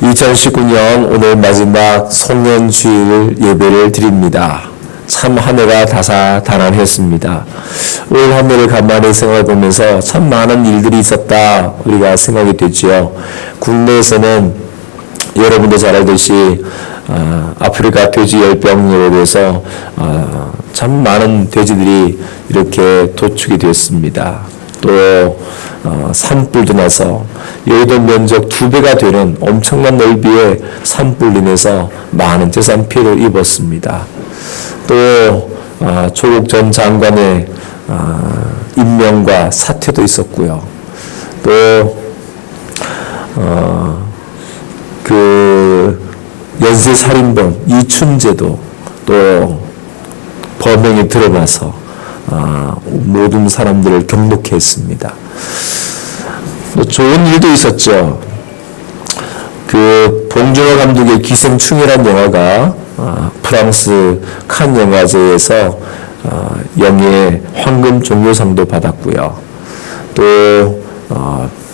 2019년 오늘 마지막 송년주일 예배를 드립니다. 참 한 해가 다사다난했습니다. 올 한 해를 간만에 생각해 보면서 참 많은 일들이 있었다 우리가 생각이 됐지요. 국내에서는 여러분도 잘 알듯이 아프리카 돼지 열병으로 인해서 참 많은 돼지들이 이렇게 도축이 되었습니다. 또 산불도 나서 여의도 면적 2배가 되는 엄청난 넓이의 산불로 인해서 많은 재산 피해를 입었습니다. 또 조국 전 장관의 임명과 사퇴도 있었고요. 또 그 연쇄살인범 이춘재도 또 범행이 드러나서 모든 사람들을 격노케 했습니다. 또 좋은 일도 있었죠. 그 봉준호 감독의 기생충이라는 영화가 프랑스 칸 영화제에서 영예의 황금 종려상도 받았고요. 또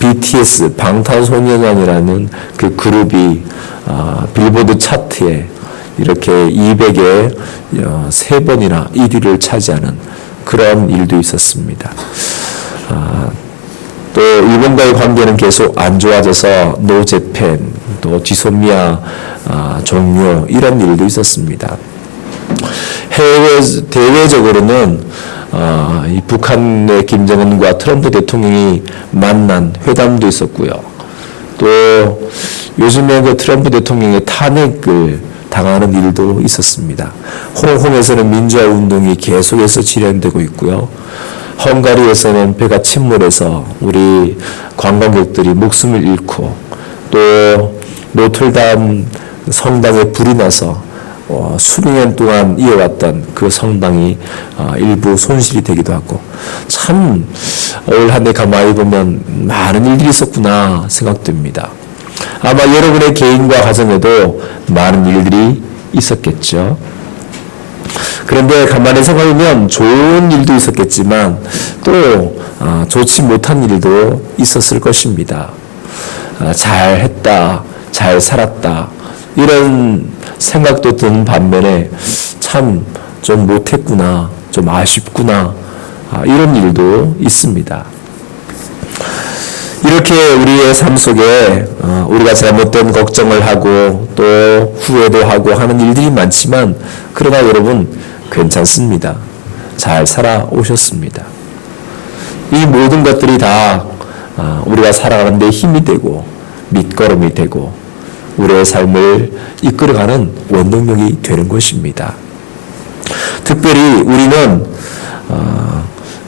BTS 방탄소년단이라는 그 그룹이 빌보드 차트에 이렇게 200에 3번이나 1위를 차지하는 그런 일도 있었습니다. 또 일본과의 관계는 계속 안 좋아져서 노재팬, 또 지소미아 종료 이런 일도 있었습니다. 대외적으로는 이 북한의 김정은과 트럼프 대통령이 만난 회담도 있었고요. 또 요즘에 그 트럼프 대통령의 탄핵을 당하는 일도 있었습니다. 홍콩에서는 민주화 운동이 계속해서 진행되고 있고요. 헝가리에서는 배가 침몰해서 우리 관광객들이 목숨을 잃고 또 노틀담 성당에 불이 나서 수백 년 동안 이어왔던 그 성당이 일부 손실이 되기도 하고 참 올 한 해 가만히 보면 많은 일들이 있었구나 생각됩니다. 아마 여러분의 개인과 가정에도 많은 일들이 있었겠죠. 그런데 간만에 생각하면 좋은 일도 있었겠지만 또 좋지 못한 일도 있었을 것입니다. 잘했다, 잘 살았다 이런 생각도 드는 반면에 참 좀 못했구나, 좀 아쉽구나 이런 일도 있습니다. 이렇게 우리의 삶 속에 우리가 잘못된 걱정을 하고 또 후회도 하고 하는 일들이 많지만 그러나 여러분 괜찮습니다. 잘 살아오셨습니다. 이 모든 것들이 다 우리가 살아가는 데 힘이 되고 밑거름이 되고 우리의 삶을 이끌어가는 원동력이 되는 것입니다. 특별히 우리는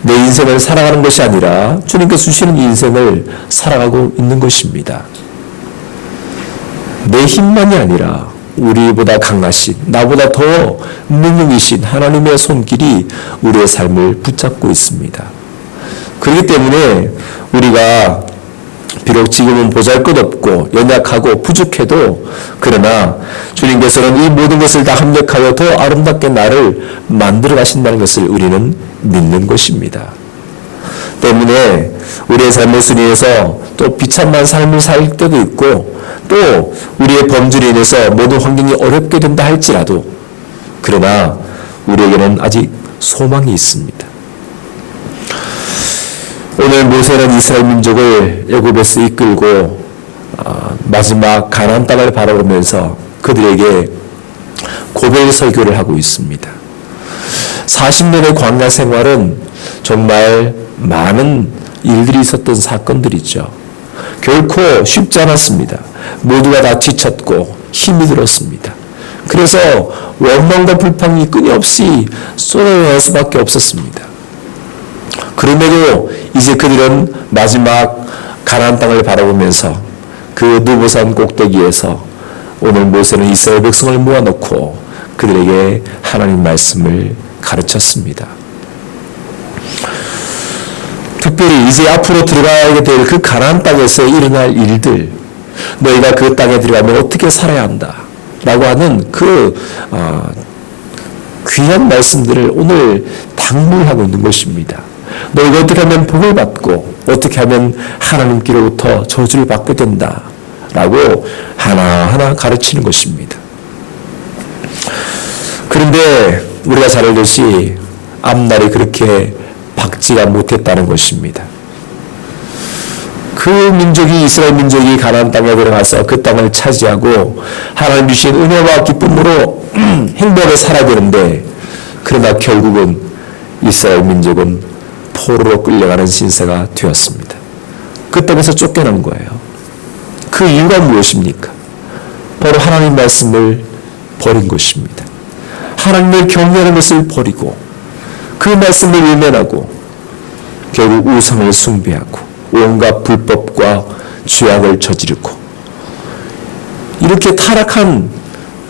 내 인생을 살아가는 것이 아니라 주님께서 주시는 인생을 살아가고 있는 것입니다. 내 힘만이 아니라 우리보다 강하신, 나보다 더 능력이신 하나님의 손길이 우리의 삶을 붙잡고 있습니다. 그렇기 때문에 우리가 비록 지금은 보잘것없고 연약하고 부족해도 그러나 주님께서는 이 모든 것을 다 합력하여 더 아름답게 나를 만들어 가신다는 것을 우리는 믿는 것입니다. 때문에 우리의 잘못을 인해서 또 비참한 삶을 살 때도 있고 또 우리의 범죄로 인해서 모든 환경이 어렵게 된다 할지라도 그러나 우리에게는 아직 소망이 있습니다. 오늘 모세는 이스라엘 민족을 애굽에서 이끌고 마지막 가나안 땅을 바라보면서 그들에게 고별 설교를 하고 있습니다. 40년의 광야 생활은 정말 많은 일들이 있었던 사건들이죠. 결코 쉽지 않았습니다. 모두가 다 지쳤고 힘이 들었습니다. 그래서 원망과 불평이 끊임없이 쏟아낼 수밖에 없었습니다. 그럼에도 이제 그들은 마지막 가나안 땅을 바라보면서 그 느보산 꼭대기에서 오늘 모세는 이스라엘 백성을 모아놓고 그들에게 하나님 말씀을 가르쳤습니다. 특별히 이제 앞으로 들어가게 될 그 가나안 땅에서 일어날 일들, 너희가 그 땅에 들어가면 어떻게 살아야 한다 라고 하는 그 귀한 말씀들을 오늘 당부하고 있는 것입니다. 너희가 어떻게 하면 복을 받고 어떻게 하면 하나님께로부터 저주를 받게 된다 라고 하나하나 가르치는 것입니다. 그런데 우리가 잘 알듯이 앞날이 그렇게 밝지가 못했다는 것입니다. 그 민족이, 이스라엘 민족이 가나안 땅에 들어가서 그 땅을 차지하고 하나님 주신 은혜와 기쁨으로 행복하게 살아야 되는데, 그러나 결국은 이스라엘 민족은 포로로 끌려가는 신세가 되었습니다. 그 땅에서 쫓겨난 거예요. 그 이유가 무엇입니까? 바로 하나님 말씀을 버린 것입니다. 하나님을 경외하는 것을 버리고 그 말씀을 외면하고 결국 우상을 숭배하고 온갖 불법과 죄악을 저지르고 이렇게 타락한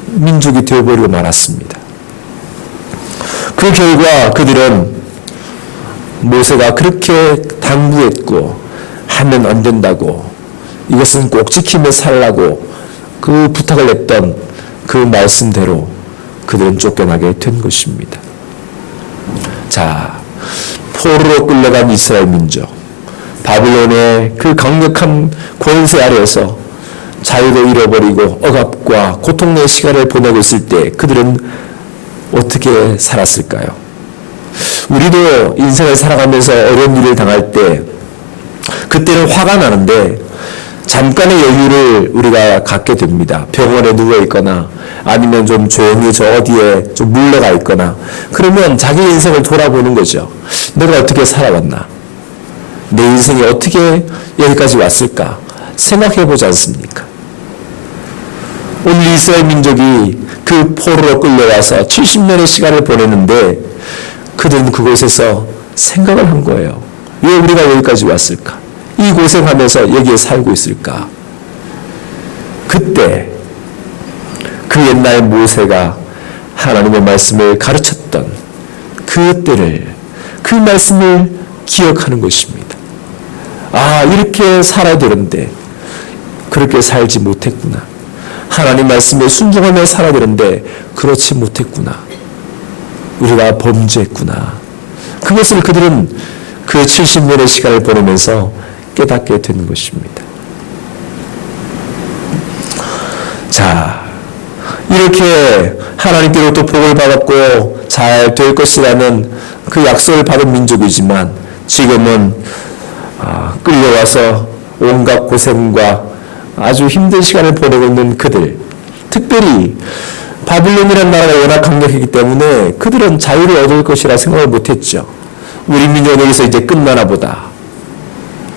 민족이 되어버리고 말았습니다. 그 결과 그들은 모세가 그렇게 당부했고 하면 안 된다고, 이것은 꼭 지키며 살라고 그 부탁을 했던 그 말씀대로 그들은 쫓겨나게 된 것입니다. 자, 포로로 끌려간 이스라엘 민족, 바빌론의 그 강력한 권세 아래에서 자유도 잃어버리고 억압과 고통의 시간을 보내고 있을 때 그들은 어떻게 살았을까요? 우리도 인생을 살아가면서 어려운 일을 당할 때 그때는 화가 나는데 잠깐의 여유를 우리가 갖게 됩니다. 병원에 누워있거나 아니면 좀 조용히 저 어디에 좀 물러가 있거나 그러면 자기 인생을 돌아보는 거죠. 내가 어떻게 살아왔나? 내 인생이 어떻게 여기까지 왔을까? 생각해보지 않습니까? 오늘 이스라엘 민족이 그 포로로 끌려와서 70년의 시간을 보냈는데 그들은 그곳에서 생각을 한 거예요. 왜 우리가 여기까지 왔을까? 이 고생하면서 여기에 살고 있을까? 그때 그 옛날 모세가 하나님의 말씀을 가르쳤던 그때를, 그 말씀을 기억하는 것입니다. 아, 이렇게 살아야 되는데 그렇게 살지 못했구나. 하나님 말씀에 순종하며 살아야 되는데 그렇지 못했구나. 우리가 범죄했구나. 그것을 그들은 그 70년의 시간을 보내면서 깨닫게 된 것입니다. 자, 이렇게 하나님께로부터 복을 받았고 잘 될 것이라는 그 약속을 받은 민족이지만 지금은 끌려와서 온갖 고생과 아주 힘든 시간을 보내고 있는 그들, 특별히 바빌론이라는 나라가 워낙 강력했기 때문에 그들은 자유를 얻을 것이라 생각을 못했죠. 우리 민족은 여기서 이제 끝나나 보다.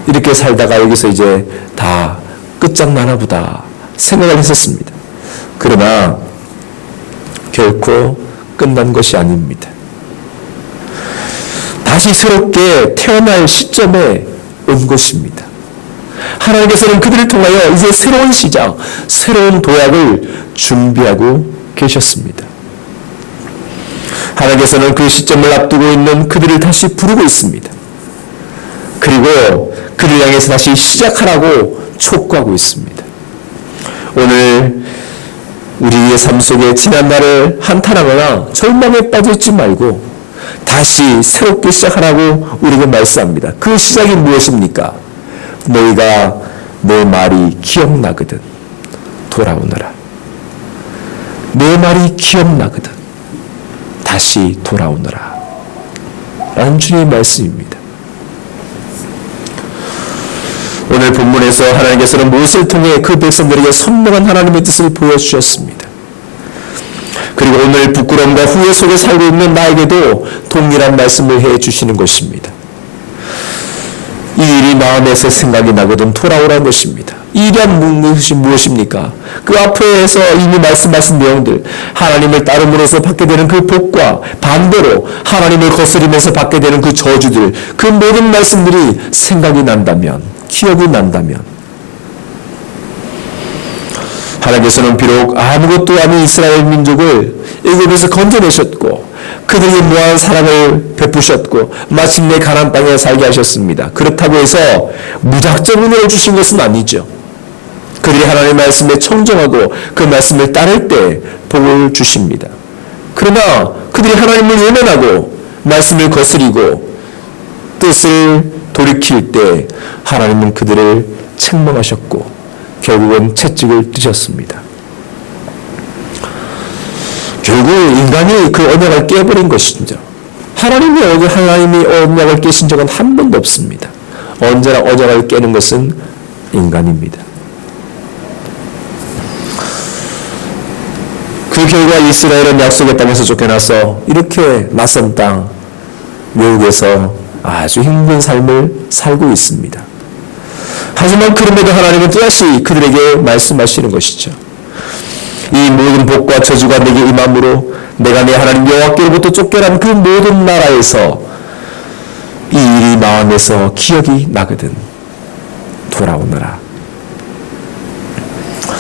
이렇게 살다가 여기서 이제 다 끝장나나 보다 생각을 했었습니다. 그러나 결코 끝난 것이 아닙니다. 다시 새롭게 태어날 시점에 온 것입니다. 하나님께서는 그들을 통하여 이제 새로운 시작, 새로운 도약을 준비하고 계셨습니다. 하나님께서는 그 시점을 앞두고 있는 그들을 다시 부르고 있습니다. 그리고 그를 향해서 다시 시작하라고 촉구하고 있습니다. 오늘 우리의 삶 속에 지난 날을 한탄하거나 절망에 빠져있지 말고 다시 새롭게 시작하라고 우리에게 말씀합니다. 그 시작이 무엇입니까? 너희가 내 말이 기억나거든 돌아오너라. 내 말이 기억나거든 다시 돌아오너라. 라는 주님의 말씀입니다. 오늘 본문에서 하나님께서는 모세를 통해 그 백성들에게 선명한 하나님의 뜻을 보여주셨습니다. 그리고 오늘 부끄러움과 후회 속에 살고 있는 나에게도 동일한 말씀을 해주시는 것입니다. 이 일이 마음에서 생각이 나거든 돌아오라는 것입니다. 이 일이란 무엇입니까? 그 앞에서 이미 말씀하신 내용들, 하나님을 따름으로써 받게 되는 그 복과 반대로 하나님을 거스리면서 받게 되는 그 저주들, 그 모든 말씀들이 생각이 난다면, 기억이 난다면 하나님께서는 비록 아무것도 아닌 이스라엘 민족을 애굽에서 건져내셨고 그들이 무한 사랑을 베푸셨고 마침내 가나안 땅에 살게 하셨습니다. 그렇다고 해서 무작정 은혜를 주신 것은 아니죠. 그들이 하나님의 말씀에 청정하고 그 말씀을 따를 때 복을 주십니다. 그러나 그들이 하나님을 외면하고 말씀을 거스리고 뜻을 돌이킬 때 하나님은 그들을 책망하셨고 결국은 채찍을 드셨습니다. 결국 인간이 그 언약을 깨버린 것이죠. 하나님이 언약을 깨신 적은 한 번도 없습니다. 언제나 언약을 깨는 것은 인간입니다. 그 결과 이스라엘은 약속의 땅에서 쫓겨나서 이렇게 낯선 땅 외국에서 아주 힘든 삶을 살고 있습니다. 하지만 그럼에도 하나님은 또다시 그들에게 말씀하시는 것이죠. 이 모든 복과 저주가 내게 임함으로 내가 내 하나님 여호와께로부터 쫓겨난 그 모든 나라에서 이 일이 마음에서 기억이 나거든 돌아오너라.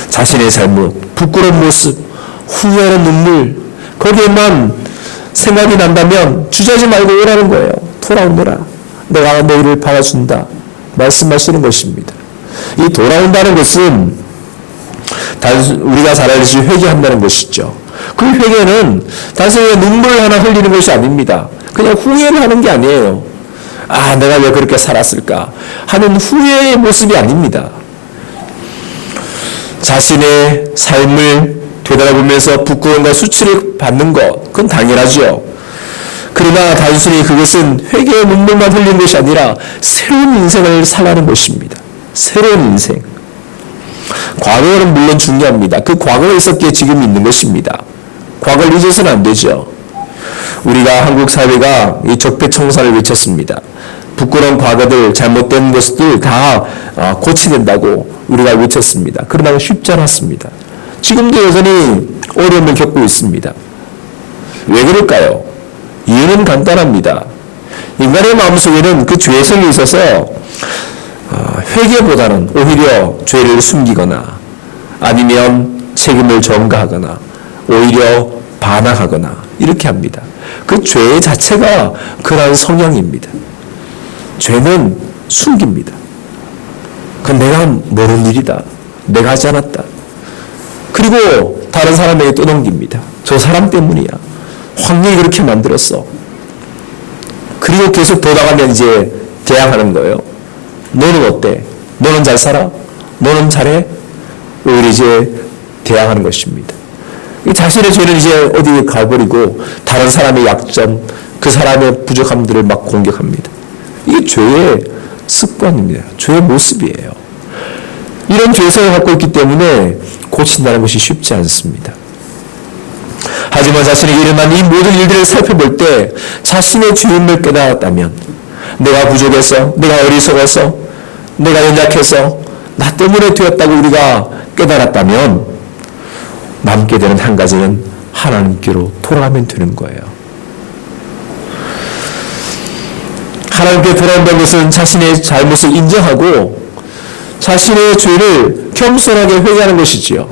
자신의 잘못, 부끄러운 모습, 후회하는 눈물, 거기에만 생각이 난다면 주저하지 말고 오라는 거예요. 돌아오너라. 내가 너희를 받아준다. 말씀하시는 것입니다. 이 돌아온다는 것은 우리가 잘 알듯이 회개한다는 것이죠. 그 회개는 단순히 눈물 하나 흘리는 것이 아닙니다. 그냥 후회를 하는 게 아니에요. 아, 내가 왜 그렇게 살았을까 하는 후회의 모습이 아닙니다. 자신의 삶을 되돌아보면서 부끄러움과 수치를 받는 것, 그건 당연하죠. 그러나 단순히 그것은 회개의 눈물만 흘리는 것이 아니라 새로운 인생을 살아가는 것입니다. 새로운 인생. 과거는 물론 중요합니다. 그 과거가 있었기에 지금 있는 것입니다. 과거를 잊어서는 안 되죠. 우리가 한국 사회가 이 적폐청산을 외쳤습니다. 부끄러운 과거들, 잘못된 것들 다 고치된다고 우리가 외쳤습니다. 그러나 쉽지 않았습니다. 지금도 여전히 어려움을 겪고 있습니다. 왜 그럴까요? 이유는 간단합니다. 인간의 마음속에는 그 죄성이 있어서 회개보다는 오히려 죄를 숨기거나 아니면 책임을 전가하거나 오히려 반항하거나 이렇게 합니다. 그 죄 자체가 그러한 성향입니다. 죄는 숨깁니다. 그건 내가 모르는 일이다. 내가 하지 않았다. 그리고 다른 사람에게 떠넘깁니다. 저 사람 때문이야. 환경이 그렇게 만들었어. 그리고 계속 돌아가면 이제 대항하는 거예요. 너는 어때? 너는 잘 살아? 너는 잘해? 오히려 이제 대항하는 것입니다. 자신의 죄는 이제 어디에 가버리고 다른 사람의 약점, 그 사람의 부족함들을 막 공격합니다. 이게 죄의 습관입니다. 죄의 모습이에요. 이런 죄성을 갖고 있기 때문에 고친다는 것이 쉽지 않습니다. 하지만 자신에게 일어난 이 모든 일들을 살펴볼 때 자신의 죄임을 깨달았다면 내가 부족해서, 내가 어리석어서, 내가 연약해서 나 때문에 되었다고 우리가 깨달았다면 남게 되는 한 가지는 하나님께로 돌아가면 되는 거예요. 하나님께 돌아온다는 것은 자신의 잘못을 인정하고 자신의 죄를 겸손하게 회개하는 것이지요.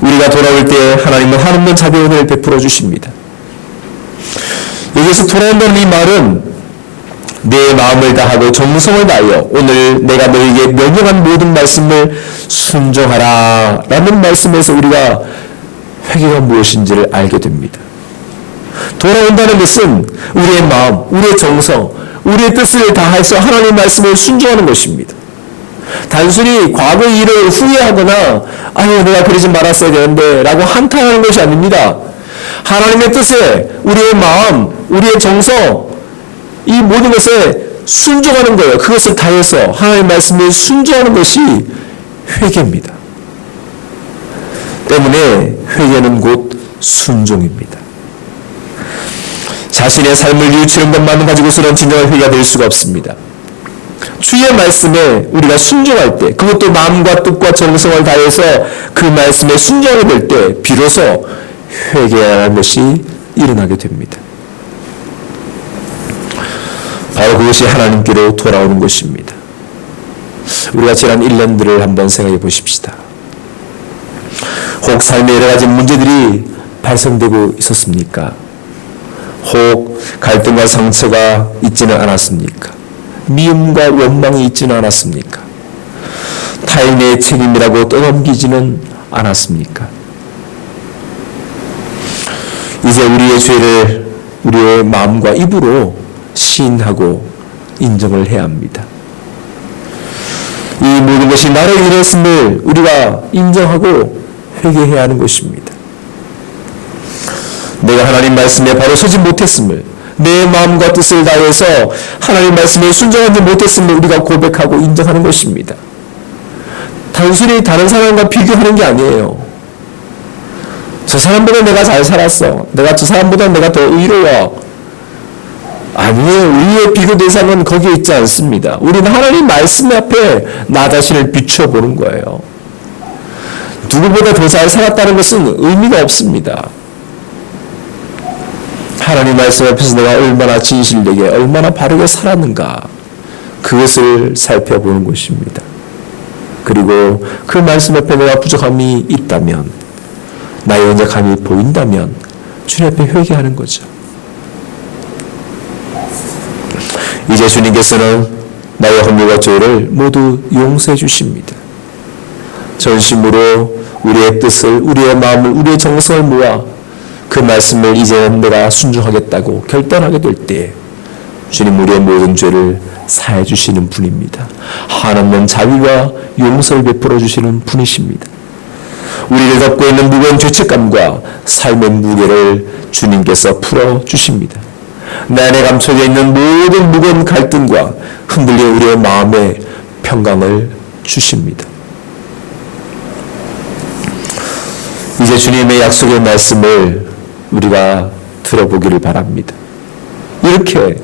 우리가 돌아올 때 하나님은 한없는 자비의 은혜를 베풀어 주십니다. 여기서 돌아온다는 이 말은 내 마음을 다하고 정성을 다하여 오늘 내가 너에게 명령한 모든 말씀을 순종하라 라는 말씀에서 우리가 회개가 무엇인지를 알게 됩니다. 돌아온다는 것은 우리의 마음, 우리의 정성, 우리의 뜻을 다해서 하나님의 말씀을 순종하는 것입니다. 단순히 과거의 일을 후회하거나 아유 내가 그러지 말았어야 되는데 라고 한탄하는 것이 아닙니다. 하나님의 뜻에 우리의 마음, 우리의 정성 이 모든 것에 순종하는 거예요. 그것을 다해서 하나님의 말씀에 순종하는 것이 회개입니다. 때문에 회개는 곧 순종입니다. 자신의 삶을 뉘우치는 것만 가지고서는 진정한 회개가 될 수가 없습니다. 주의 말씀에 우리가 순종할 때 그것도 마음과 뜻과 정성을 다해서 그 말씀에 순종하게 될 때 비로소 회개하는 것이 일어나게 됩니다. 바로 그것이 하나님께로 돌아오는 것입니다. 우리가 지난 1년들을 한번 생각해 보십시다. 혹 삶의 여러 가지 문제들이 발생되고 있었습니까? 혹 갈등과 상처가 있지는 않았습니까? 미움과 원망이 있지는 않았습니까? 타인의 책임이라고 떠넘기지는 않았습니까? 이제 우리의 죄를 우리의 마음과 입으로 시인하고 인정을 해야 합니다. 이 모든 것이 나로 인했음을 우리가 인정하고 회개해야 하는 것입니다. 내가 하나님 말씀에 바로 서지 못했음을, 내 마음과 뜻을 다해서 하나님 말씀에 순종하지 못했음을 우리가 고백하고 인정하는 것입니다. 단순히 다른 사람과 비교하는 게 아니에요. 저 사람보다 내가 잘 살았어. 저 사람보다 내가 더 의로워. 아니에요. 우리의 비교 대상은 거기에 있지 않습니다. 우리는 하나님 말씀 앞에 나 자신을 비춰보는 거예요. 누구보다 더 잘 살았다는 것은 의미가 없습니다. 하나님 말씀 앞에서 내가 얼마나 진실되게, 얼마나 바르게 살았는가, 그것을 살펴보는 것입니다. 그리고 그 말씀 앞에 내가 부족함이 있다면, 나의 연약함이 보인다면 주님 앞에 회개하는 거죠. 이제 주님께서는 나의 허물과 죄를 모두 용서해 주십니다. 전심으로 우리의 뜻을, 우리의 마음을, 우리의 정성을 모아 그 말씀을 이제는 내가 순종하겠다고 결단하게 될 때 주님 우리의 모든 죄를 사해 주시는 분입니다. 한없는 자비와 용서를 베풀어 주시는 분이십니다. 우리를 덮고 있는 무거운 죄책감과 삶의 무게를 주님께서 풀어 주십니다. 내 안에 감춰져 있는 모든 무거운 갈등과 흔들린 우리의 마음에 평강을 주십니다. 이제 주님의 약속의 말씀을 우리가 들어보기를 바랍니다. 이렇게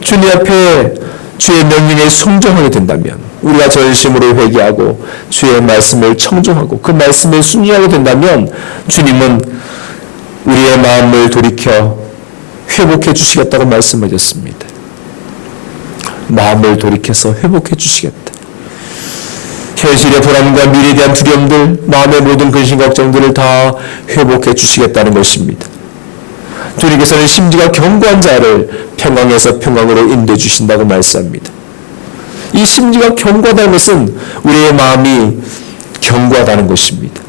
주님 앞에 주의 명령에 순종하게 된다면, 우리가 전심으로 회개하고 주의 말씀을 청종하고 그 말씀에 순종하게 된다면 주님은 우리의 마음을 돌이켜 회복해 주시겠다고 말씀하셨습니다. 마음을 돌이켜서 회복해 주시겠다. 현실의 불안과 미래에 대한 두려움들, 마음의 모든 근심 걱정들을 다 회복해 주시겠다는 것입니다. 주님께서는 심지가 견고한 자를 평강에서 평강으로 인도해 주신다고 말씀합니다. 이 심지가 견고하다는 것은 우리의 마음이 견고하다는 것입니다.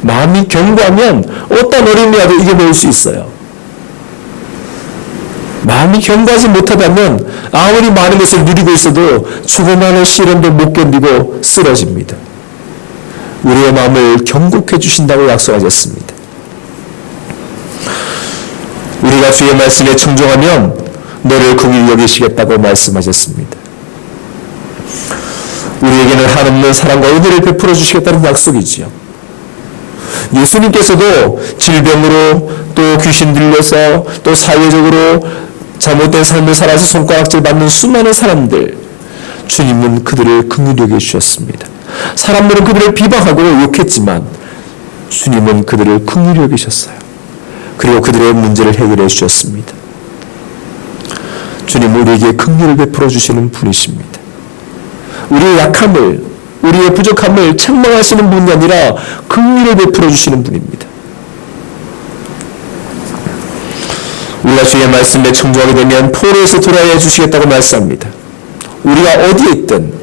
마음이 견고하면 어떤 어려움이라도 이겨낼 수 있어요. 마음이 견고하지 못하다면 아무리 많은 것을 누리고 있어도 조그마한 시련도 못 견디고 쓰러집니다. 우리의 마음을 견고해 주신다고 약속하셨습니다. 우리가 주의 말씀에 청종하면 너를 긍휼히 여기시겠다고 말씀하셨습니다. 우리에게는 한없는 사랑과 은혜를 베풀어 주시겠다는 약속이지요. 예수님께서도 질병으로, 또 귀신 들려서, 또 사회적으로 잘못된 삶을 살아서 손가락질 받는 수많은 사람들, 주님은 그들을 긍휼히 여기셨습니다. 사람들은 그들을 비방하고 욕했지만 주님은 그들을 긍휼히 여기셨어요. 그리고 그들의 문제를 해결해 주셨습니다. 주님은 우리에게 긍휼을 베풀어 주시는 분이십니다. 우리의 약함을, 우리의 부족함을 책망하시는 분이 아니라 긍휼을 베풀어 주시는 분입니다. 우리가 주의 말씀에 청종하게 되면 포로에서 돌아야 주시겠다고 말씀합니다. 우리가 어디에 있든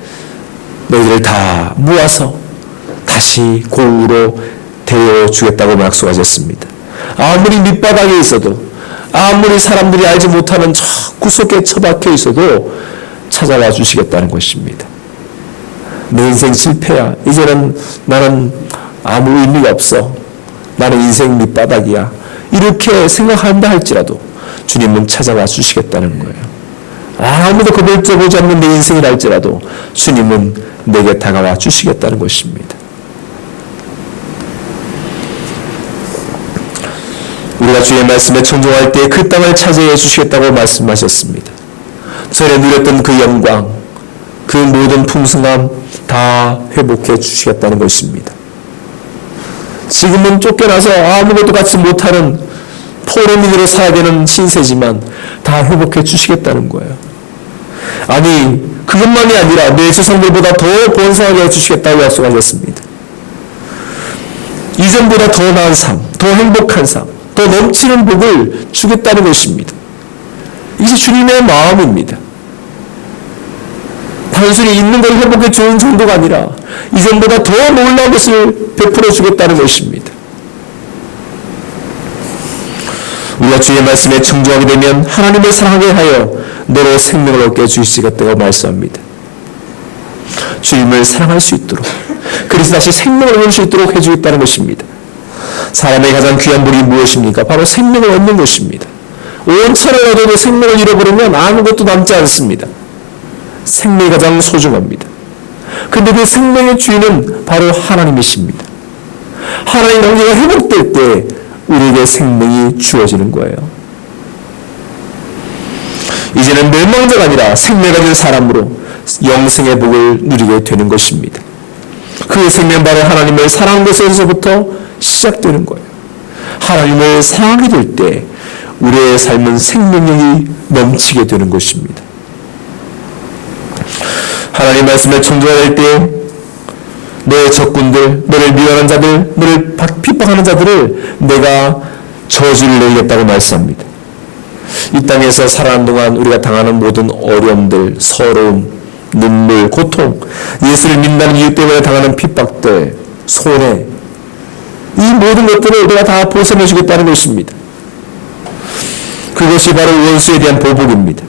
너희들을 다 모아서 다시 고우로 데워 주겠다고 약속하셨습니다. 아무리 밑바닥에 있어도, 아무리 사람들이 알지 못하는 저 구석에 처박혀 있어도 찾아와 주시겠다는 것입니다. 내 인생 실패야. 이제는 나는 아무 의미가 없어. 나는 인생 밑바닥이야. 이렇게 생각한다 할지라도 주님은 찾아와 주시겠다는 거예요. 아무도 거들떠보지 않는 내 인생이라 할지라도 주님은 내게 다가와 주시겠다는 것입니다. 우리가 주의 말씀에 청종할 때 그 땅을 차지해 주시겠다고 말씀하셨습니다. 전에 누렸던 그 영광, 그 모든 풍성함 다 회복해 주시겠다는 것입니다. 지금은 쫓겨나서 아무것도 갖지 못하는 포로민으로 살아야 되는 신세지만 다 회복해 주시겠다는 거예요. 아니, 그것만이 아니라 내 조상들보다 더 번성하게 해주시겠다고 약속하셨습니다. 이전보다 더 나은 삶, 더 행복한 삶, 더 넘치는 복을 주겠다는 것입니다. 이게 주님의 마음입니다. 단순히 있는 걸 회복해 주는 정도가 아니라 이전보다 더 놀라운 것을 베풀어 주겠다는 것입니다. 우리가 주의 말씀에 청종하게 되면 하나님을 사랑하게 하여 너로 생명을 얻게 해주시겠다고 말씀합니다. 주님을 사랑할 수 있도록, 그래서 다시 생명을 얻을 수 있도록 해주겠다는 것입니다. 사람의 가장 귀한 복이 무엇입니까? 바로 생명을 얻는 것입니다. 온 천을 얻어도 생명을 잃어버리면 아무것도 남지 않습니다. 생명이 가장 소중합니다. 근데 그 생명의 주인은 바로 하나님이십니다. 하나님 관계가 회복될 때 우리에게 생명이 주어지는 거예요. 이제는 멸망자가 아니라 생명을 가진 사람으로 영생의 복을 누리게 되는 것입니다. 그 생명 바로 하나님을 사랑하는 것에서부터 시작되는 거예요. 하나님을 사랑하게 될 때 우리의 삶은 생명력이 넘치게 되는 것입니다. 하나님 말씀에 청종할 때 너의 적군들, 너를 미워하는 자들, 너를 핍박하는 자들을 내가 저주를 내리겠다고 말씀합니다. 이 땅에서 살아가는 동안 우리가 당하는 모든 어려움들, 서러움, 눈물, 고통, 예수를 믿는 이유 때문에 당하는 핍박들, 손해, 이 모든 것들을 우리가 다 보상해 주겠다는 것입니다. 그것이 바로 원수에 대한 보복입니다.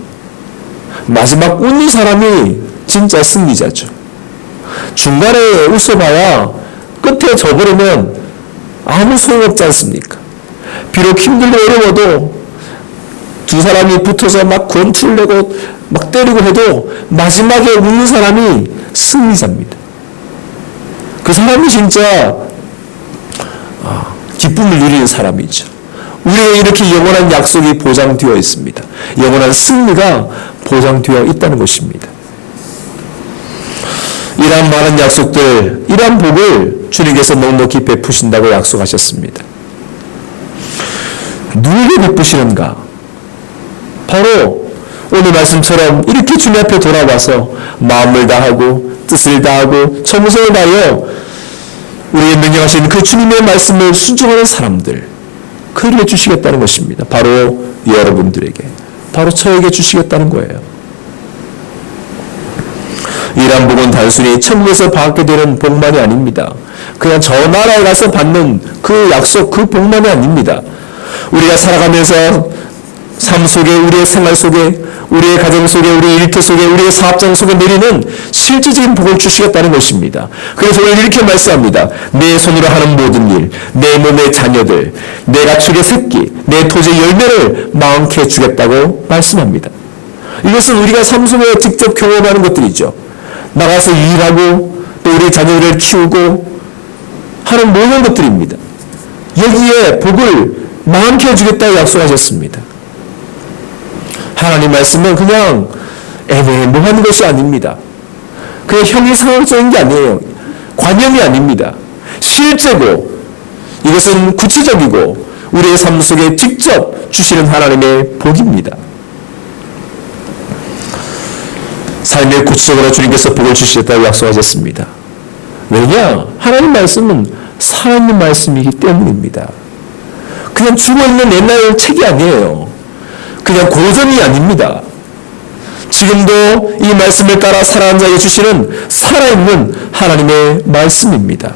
마지막 웃는 사람이 진짜 승리자죠. 중간에 웃어봐야 끝에 져버리면 아무 소용없지 않습니까? 비록 힘들고 어려워도 두 사람이 붙어서 막 권투를 내고 막 때리고 해도 마지막에 웃는 사람이 승리자입니다. 그 사람이 진짜 기쁨을 누리는 사람이죠. 우리에게 이렇게 영원한 약속이 보장되어 있습니다. 영원한 승리가 보장되어 있다는 것입니다. 이러한 많은 약속들, 이러한 복을 주님께서 넉넉히 베푸신다고 약속하셨습니다. 누구에게 베푸시는가? 바로 오늘 말씀처럼 이렇게 주님 앞에 돌아와서 마음을 다하고 뜻을 다하고 정성을 다하여 우리에게 명령하신 그 주님의 말씀을 순종하는 사람들, 그들에게 주시겠다는 것입니다. 바로 여러분들에게, 바로 저에게 주시겠다는 거예요. 이러한 복은 단순히 천국에서 받게 되는 복만이 아닙니다. 그냥 저 나라에 가서 받는 그 약속, 그 복만이 아닙니다. 우리가 살아가면서 삶 속에, 우리의 생활 속에, 우리의 가정 속에, 우리의 일터 속에, 우리의 사업장 속에 내리는 실질적인 복을 주시겠다는 것입니다. 그래서 오늘 이렇게 말씀합니다. 내 손으로 하는 모든 일, 내 몸의 자녀들, 내 가축의 새끼, 내 토지의 열매를 많게 주겠다고 말씀합니다. 이것은 우리가 삶 속에 직접 경험하는 것들이죠. 나가서 일하고 또 우리 자녀들을 키우고 하는 모든 것들입니다. 여기에 복을 많게 주겠다고 약속하셨습니다. 하나님 말씀은 그냥 애매모호한 것이 아닙니다. 그냥 형이상학적인 게 아니에요. 관념이 아닙니다. 실제고 이것은 구체적이고 우리의 삶 속에 직접 주시는 하나님의 복입니다. 삶의 구체적으로 주님께서 복을 주시겠다고 약속하셨습니다. 왜냐? 하나님 말씀은 살아있는 말씀이기 때문입니다. 그냥 죽어있는 옛날 책이 아니에요. 그냥 고전이 아닙니다. 지금도 이 말씀을 따라 살아가는 자에게 주시는 살아있는 하나님의 말씀입니다.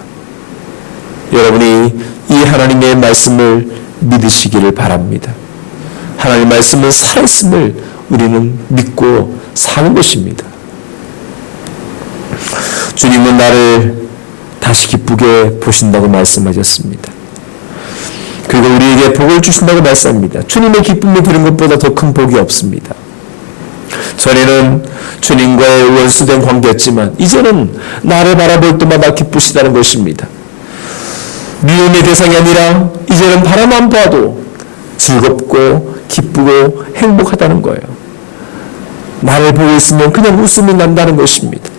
여러분이 이 하나님의 말씀을 믿으시기를 바랍니다. 하나님의 말씀은 살아있음을 우리는 믿고 사는 것입니다. 주님은 나를 다시 기쁘게 보신다고 말씀하셨습니다. 그리고 우리에게 복을 주신다고 말씀합니다. 주님의 기쁨을 드리는 것보다 더 큰 복이 없습니다. 전에는 주님과의 원수된 관계였지만 이제는 나를 바라볼 때마다 기쁘시다는 것입니다. 미움의 대상이 아니라 이제는 바라만 봐도 즐겁고 기쁘고 행복하다는 거예요. 나를 보고 있으면 그냥 웃음이 난다는 것입니다.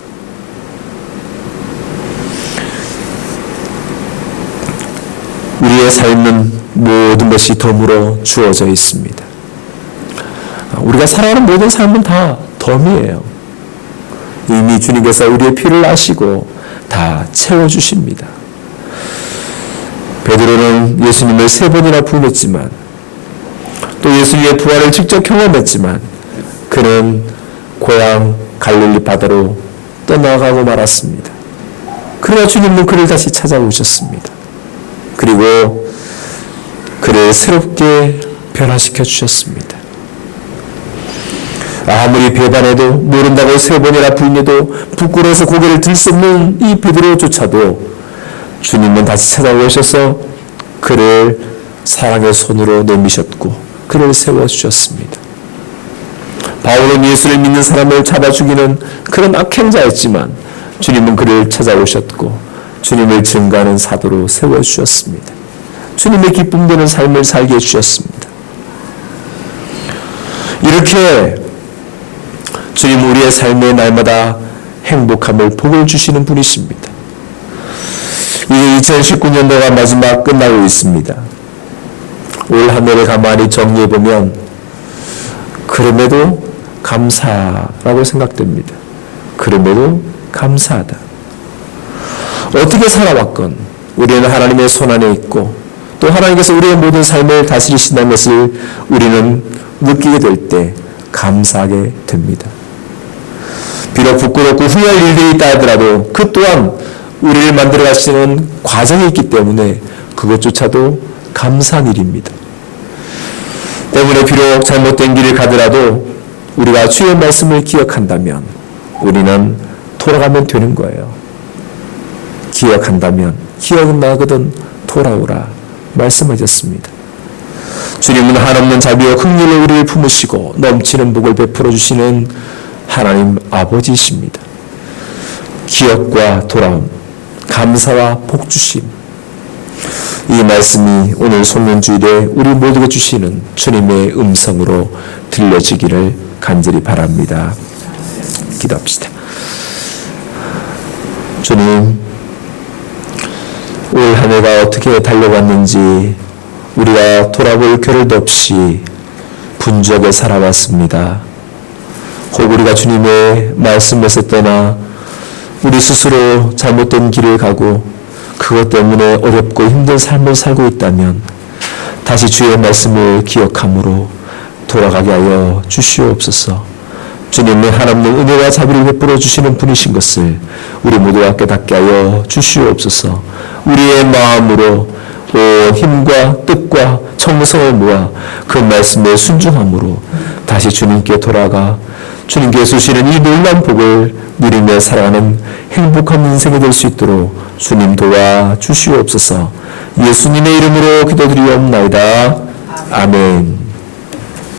우리의 삶은 모든 것이 덤으로 주어져 있습니다. 우리가 살아가는 모든 삶은 다 덤이에요. 이미 주님께서 우리의 피를 아시고 다 채워주십니다. 베드로는 예수님을 3번이나 부인했지만 또 예수님의 부활을 직접 경험했지만 그는 고향 갈릴리 바다로 떠나가고 말았습니다. 그러나 주님은 그를 다시 찾아오셨습니다. 그리고 그를 새롭게 변화시켜 주셨습니다. 아무리 배반해도 모른다고 3번이나 부인해도 부끄러워서 고개를 들 수 없는 이 베드로조차도 주님은 다시 찾아오셔서 그를 사랑의 손으로 내미셨고 그를 세워주셨습니다. 바울은 예수를 믿는 사람을 잡아 죽이는 그런 악행자였지만 주님은 그를 찾아오셨고 주님을 증거하는 사도로 세워주셨습니다. 주님의 기쁨 되는 삶을 살게 해주셨습니다. 이렇게 주님 우리의 삶에 날마다 행복함을 복을 주시는 분이십니다. 이제 2019년도가 마지막 끝나고 있습니다. 올 한 해를 가만히 정리해보면 그럼에도 감사라고 생각됩니다. 그럼에도 감사하다. 어떻게 살아왔건 우리는 하나님의 손안에 있고 또 하나님께서 우리의 모든 삶을 다스리신다는 것을 우리는 느끼게 될 때 감사하게 됩니다. 비록 부끄럽고 후회할 일들이 있다 하더라도 그 또한 우리를 만들어 가시는 과정이 있기 때문에 그것조차도 감사한 일입니다. 때문에 비록 잘못된 길을 가더라도 우리가 주의 말씀을 기억한다면 우리는 돌아가면 되는 거예요. 기억한다면 기억나거든 돌아오라 말씀하셨습니다. 주님은 한없는 자비와 긍휼로 우리를 품으시고 넘치는 복을 베풀어 주시는 하나님 아버지이십니다. 기억과 돌아옴, 감사와 복주심, 이 말씀이 오늘 송년주일에 우리 모두가 주시는 주님의 음성으로 들려지기를 간절히 바랍니다. 기도합시다. 주님, 올 한 해가 어떻게 달려갔는지 우리가 돌아볼 겨를도 없이 분주하게 살아왔습니다. 혹 우리가 주님의 말씀에서 떠나 우리 스스로 잘못된 길을 가고 그것 때문에 어렵고 힘든 삶을 살고 있다면 다시 주의 말씀을 기억함으로 돌아가게 하여 주시옵소서. 주님의 한없는 은혜와 자비를 베풀어 주시는 분이신 것을 우리 모두가 깨닫게 하여 주시옵소서. 우리의 마음으로 온 힘과 뜻과 정성을 모아 그 말씀에 순종함으로 다시 주님께 돌아가 주님께서 주시는 이 놀라운 복을 누리며 살아가는 행복한 인생이 될 수 있도록 주님 도와 주시옵소서. 예수님의 이름으로 기도드리옵나이다. 아멘.